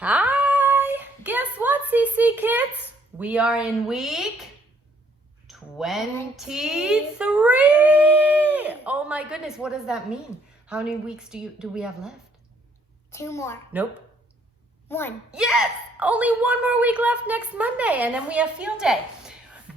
Hi! Guess what, CC kids? We are in week 23. Oh my goodness, what does that mean? How many weeks do we have left? 2 more. Nope. 1. Yes! Only 1 more week left next Monday, and then we have field day.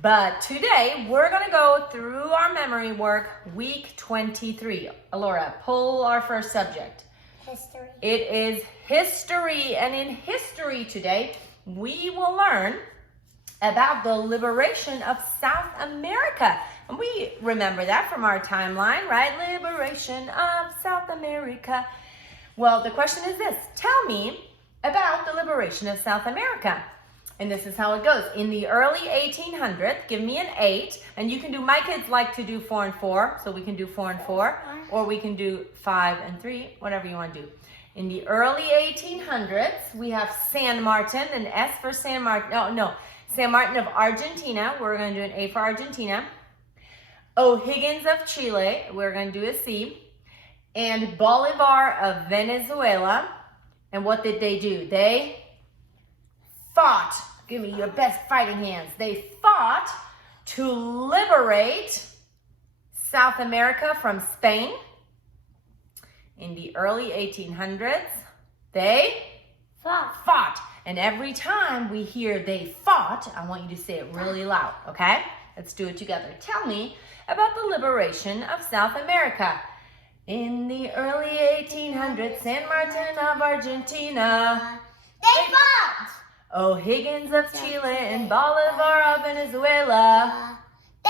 But today, we're going to go through our memory work, week 23. Alora, pull our first subject. History. It is history, and in history today, we will learn about the liberation of South America. And we remember that from our timeline, right? Liberation of South America. Well, the question is this. Tell me about the liberation of South America. And this is how it goes. In the early 1800s, give me an 8. And you can do, my kids like to do 4 and 4. So we can do 4 and 4. Or we can do 5 and 3. Whatever you want to do. In the early 1800s, we have San Martin. An S for San Martin. Oh, no. San Martin of Argentina. We're going to do an A for Argentina. O'Higgins of Chile. We're going to do a C. And Bolivar of Venezuela. And what did they do? They fought. Give me your best fighting hands. They fought to liberate South America from Spain. In the early 1800s, they fought. And every time we hear they fought, I want you to say it really loud, okay? Let's do it together. Tell me about the liberation of South America. In the early 1800s, San Martin of Argentina. They fought. O'Higgins of Chile and Bolivar of Venezuela. They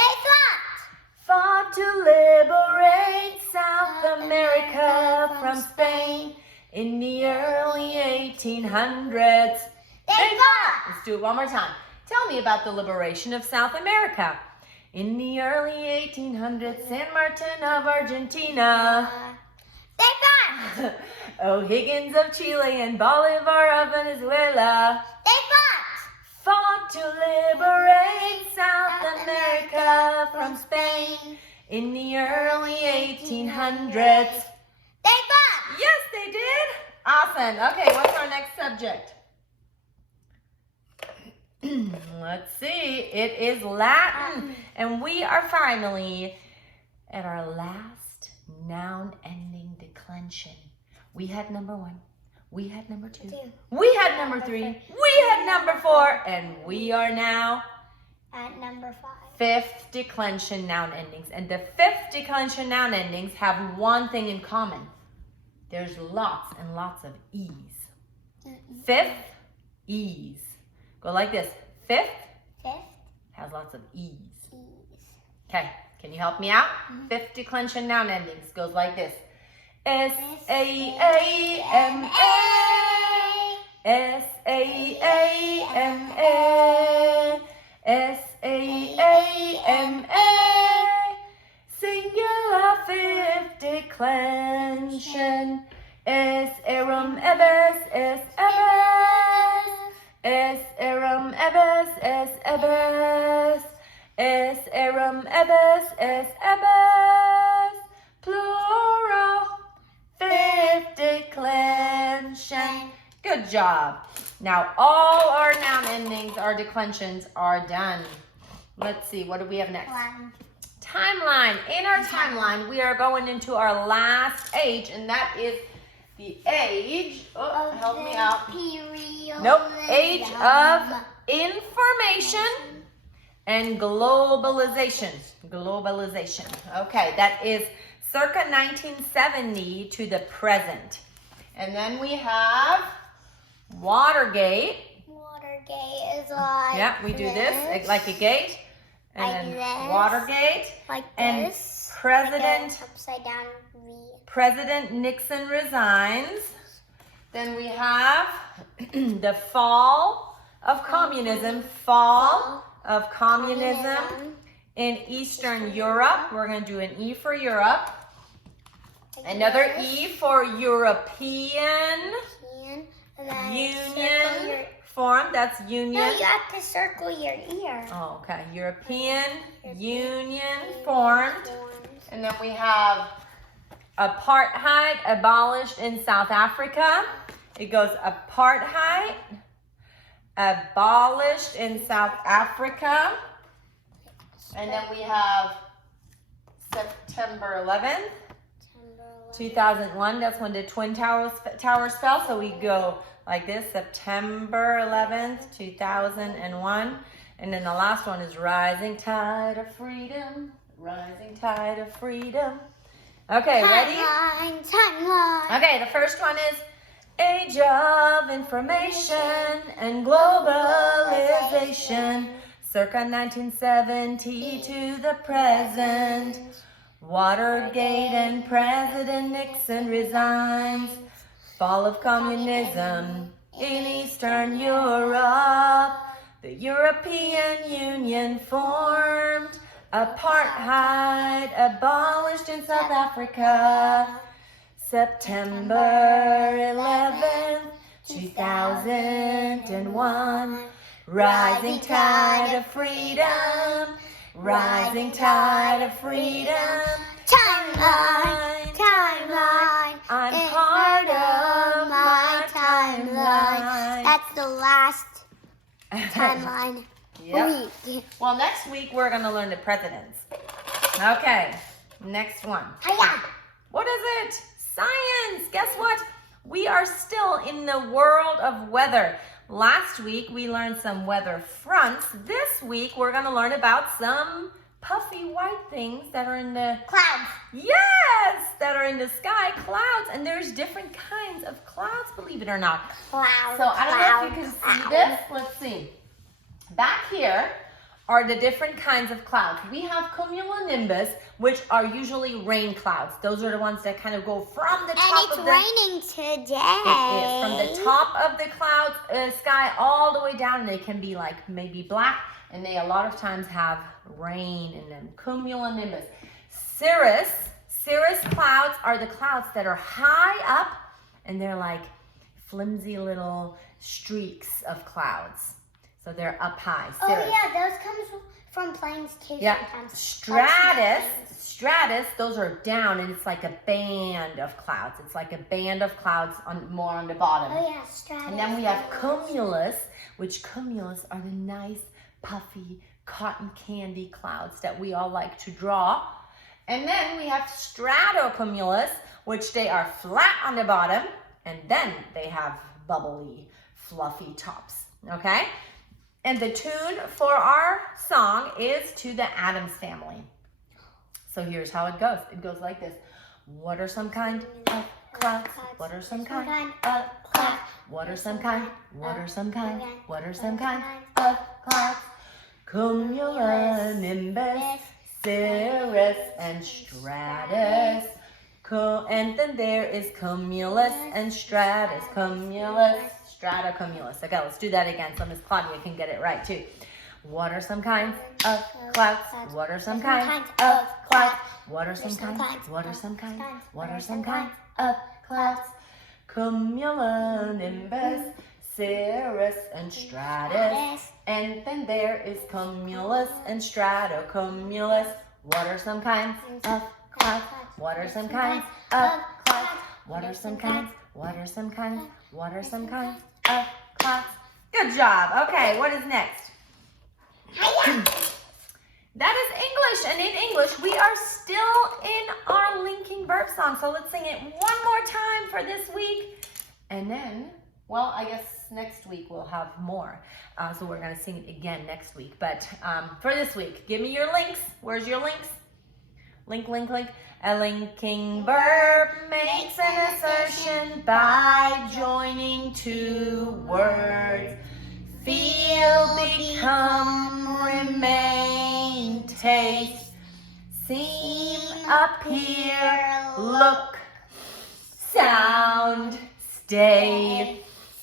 Fought to liberate South America from Spain in the early 1800s. They fought. Let's do it one more time. Tell me about the liberation of South America. In the early 1800s, San Martin of Argentina. They fought. O'Higgins of Chile and Bolivar of Venezuela. They Fought to liberate South America from Spain in the early 1800s. They fought. Yes, they did. Awesome. Okay, what's our next subject? Let's see. It is Latin. And we are finally at our last noun ending declension. We had number 1. We had number 2. We had number 3. We had number 4. And we are now At number 5. 5th declension noun endings. And the 5th declension noun endings have one thing in common. There's lots and lots of E's. 5th, E's. Go like this. 5th has lots of E's. Okay, can you help me out? 5th declension noun endings goes like this. S-A-A-M-A. S-A-A-M-A. S-A-A-M-A. Singular 5th declension. Es-erum ebes, es-ebes. Es-erum ebes, es-ebes. Es-erum ebes, es-ebes. Plural 5th declension. Good job. Now all our noun endings, our declensions are done. Let's see, what do we have next? Timeline. In our timeline, we are going into our last age, and that is the age, help me out. Nope, age of information and globalization. Globalization. Okay, that is circa 1970 to the present. And then we have Watergate. Watergate is like Yeah, we do this like a gate. And Like then this. Watergate. like And this. President Like an upside down V. President Nixon resigns. Then we have the fall of communism. Fall of communism in Eastern Europe. We're going to do an E for Europe. Another E for European Union form. That's union. No, you have to circle your ear. Oh, okay. European Union formed. And then we have apartheid abolished in South Africa. It goes apartheid, abolished in South Africa. And then we have September 11th, 2001. That's when the Twin Towers fell. So we go like this, September 11th, 2001. And then the last one is Rising Tide of Freedom. Rising Tide of Freedom. Okay, ready? Timeline. Okay, the first one is Age of Information and Globalization, circa 1970 to the present. Watergate and President Nixon resigns. Fall of communism in Eastern Europe. The European Union formed. Apartheid abolished in South Africa. September 11th, 2001. Rising tide of freedom. Rising tide of freedom. Timeline. Timeline. I'm It's part of my timeline. timeline. That's the last timeline. Yep. Week. Well, next week we're going to learn the presidents. Okay, next one. Hiya. What is it? Science. Guess what? We are still in the world of weather. Last week we learned some weather fronts. This week we're going to learn about some puffy white things that are in the Clouds. yes, that are in the sky, clouds, and there's different kinds of clouds, believe it or not. Clouds. So I don't know if you can see this. Let's see. Back here are the different kinds of clouds. We have cumulonimbus, which are usually rain clouds. Those are the ones that kind of go from the top And of it's the raining today. It is from the top of the clouds sky all the way down. They can be like maybe black, and they a lot of times have rain in them. Cumulonimbus. Cirrus clouds are the clouds that are high up, and they're like flimsy little streaks of clouds. So they're up high. Cirrus. Oh yeah, those come from planes too Yeah. sometimes. Stratus, those are down, and it's like a band of clouds. It's like a band of clouds more on the bottom. Oh yeah, stratus. And then we have cumulus, which cumulus are the nice, puffy, cotton candy clouds that we all like to draw. And then we have stratocumulus, which they are flat on the bottom, and then they have bubbly, fluffy tops. Okay? And the tune for our song is to the Addams Family. So here's how it goes. It goes like this. What are some kind of clouds? What are some kind of clouds? What are some kind? What are some kind? What are some kind of clouds? Cumulonimbus, cirrus, and stratus. And then there is cumulus and stratus. Cumulus, stratocumulus. Okay, let's do that again so Miss Claudia can get it right too. What are some kinds of clouds? What are some kinds of clouds? What are some kinds? What are some kinds? What are some kinds of clouds? Cumulonimbus, cirrus, and stratus. And then there is cumulus and stratocumulus. What are some kinds of clouds? What are some kinds of clouds? What are some kinds? What are some kinds? What are some kinds of clouds? Good job. Okay, what is next? That is English, and in English we are still in our linking verb song. So let's sing it one more time for this week, and then, well, I guess next week we'll have more. So we're gonna sing it again next week. But for this week, give me your links. Where's your links? Link, link, link. A linking verb makes an assertion by joining two words. Feel, become, remain, taste, seem, appear, look, sound, stay,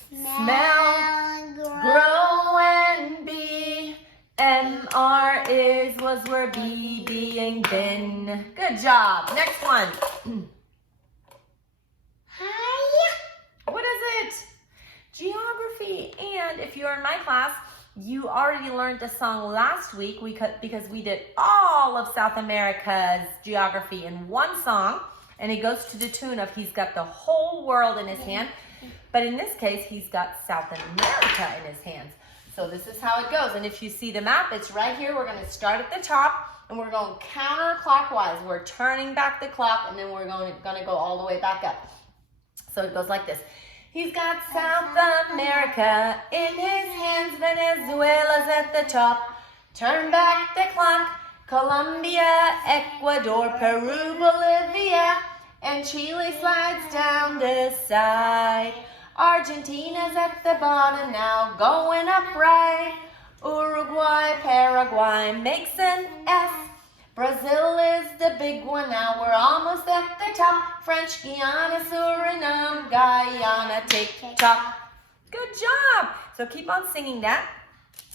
smell, grow, and be. MR is, was, were, be, being, been. Good job. Next one. What is it? Geography. And if you're in my class, you already learned the song last week because we did all of South America's geography in one song, and it goes to the tune of He's Got the Whole World in His Hand. But in this case, he's got South America in his hands. So this is how it goes. And if you see the map, it's right here. We're going to start at the top, and we're going counterclockwise. We're turning back the clock, and then we're going to go all the way back up. So it goes like this. He's got South America in his hands. Venezuela's at the top. Turn back the clock. Colombia, Ecuador, Peru, Bolivia, and Chile slides down the side. Argentina's at the bottom now, going upright. Uruguay, Paraguay makes an S. Brazil is the big one now, we're almost at the top. French Guiana, Suriname, Guyana, tick-tock. Good job. So keep on singing that.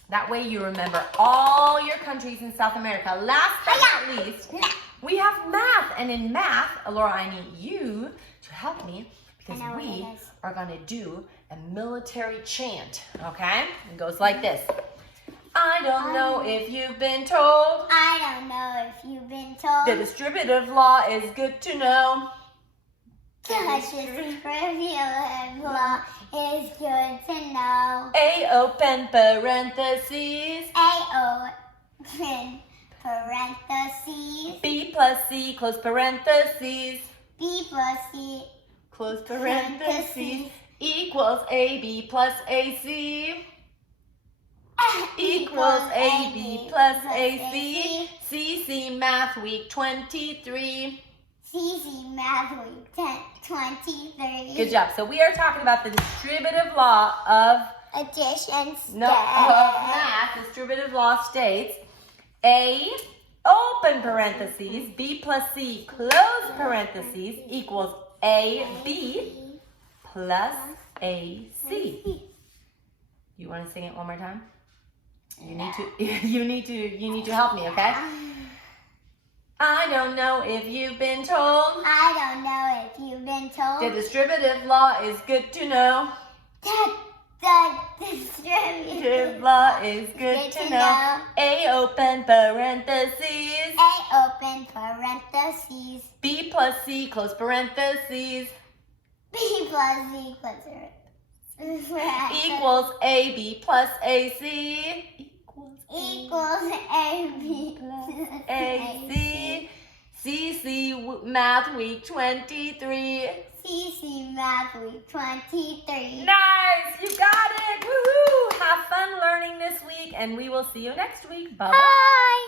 That way you remember all your countries in South America. Last but not least, we have math. And in math, Laura, I need you to help me because we are going to do a military chant, okay? It goes like this. I don't know if you've been told. I don't know if you've been told. The distributive law is good to know. Gosh, distributive law is good to know. A open parentheses. A open parentheses. B plus C close parentheses. B plus C Close parentheses. Equals AB plus AC. Equals AB plus AC. CC Math Week 23. CC Math Week 23. Good job. So we are talking about the distributive law of Addition of math. Distributive law states A open parentheses B plus C close parentheses equals AB plus AC. You want to sing it one more time? You need to. You need to help me, okay? I don't know if you've been told. I don't know if you've been told. The distributive law is good to know. The distributive Law is good to know. A open parentheses. A open parentheses. B plus C close parentheses. B plus C plus Equals AB plus AC. equals AB plus AC. CC Math Week 23. CC Math Week 23. Nice! You got it! Woohoo! Have fun learning this week, and we will see you next week. Bye-bye. Bye.